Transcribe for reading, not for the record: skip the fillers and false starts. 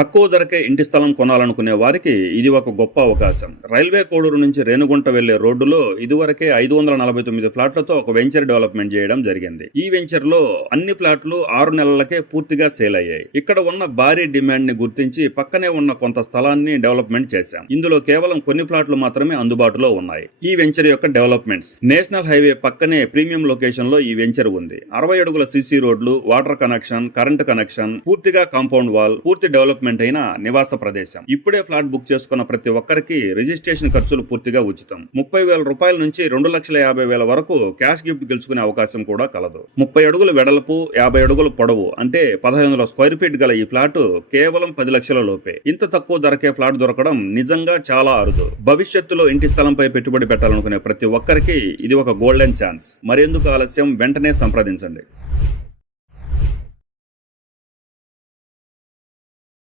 తక్కువ ధరకే ఇంటి స్థలం కొనాలనుకునే వారికి ఇది ఒక గొప్ప అవకాశం. రైల్వే కోడూరు నుంచి రేణుగుంట వెళ్లే రోడ్డులో ఇదివరకే 549 ఫ్లాట్లతో ఒక వెంచర్ డెవలప్మెంట్ చేయడం జరిగింది. ఈ వెంచర్ లో అన్ని ఫ్లాట్లు 6 నెలలకే పూర్తిగా సేల్ అయ్యాయి. ఇక్కడ ఉన్న భారీ డిమాండ్ ని గుర్తించి పక్కనే ఉన్న కొంత స్థలాన్ని డెవలప్మెంట్ చేశాం. ఇందులో కేవలం కొన్ని ఫ్లాట్లు మాత్రమే అందుబాటులో ఉన్నాయి. ఈ వెంచర్ యొక్క డెవలప్మెంట్స్ నేషనల్ హైవే పక్కనే ప్రీమియం లొకేషన్ లో ఈ వెంచర్ ఉంది. 60 అడుగుల సిసి రోడ్లు, వాటర్ కనెక్షన్, కరెంట్ కనెక్షన్, పూర్తిగా కాంపౌండ్ వాల్, పూర్తి డెవలప్మెంట్ అయిన నివాస ప్రదేశం. ఇప్పుడే ఫ్లాట్ బుక్ చేసుకున్న ప్రతి ఒక్కరికి రిజిస్ట్రేషన్ ఖర్చులు పూర్తిగా ఉచితం. 30,000 రూపాయల నుంచి 2,50,000 వరకు క్యాష్ గిఫ్ట్ గెలుచుకునే అవకాశం కూడా కలదు. 30 అడుగుల వెడల్పు, 50 అడుగుల పొడవు అంటే 1500 స్క్వేర్ ఫీట్ గల ఈ ఫ్లాట్ కేవలం 10 లక్షల లోపే. ఇంత తక్కువ ధరకే ఫ్లాట్ దొరకడం నిజంగా చాలా అరుదు. భవిష్యత్తులో ఇంటి స్థలంపై పెట్టుబడి పెట్టాలనుకునే ప్రతి ఒక్కరికి ఇది ఒక గోల్డెన్ ఛాన్స్. మరెందుకు ఆలస్యం, వెంటనే సంప్రదించండి.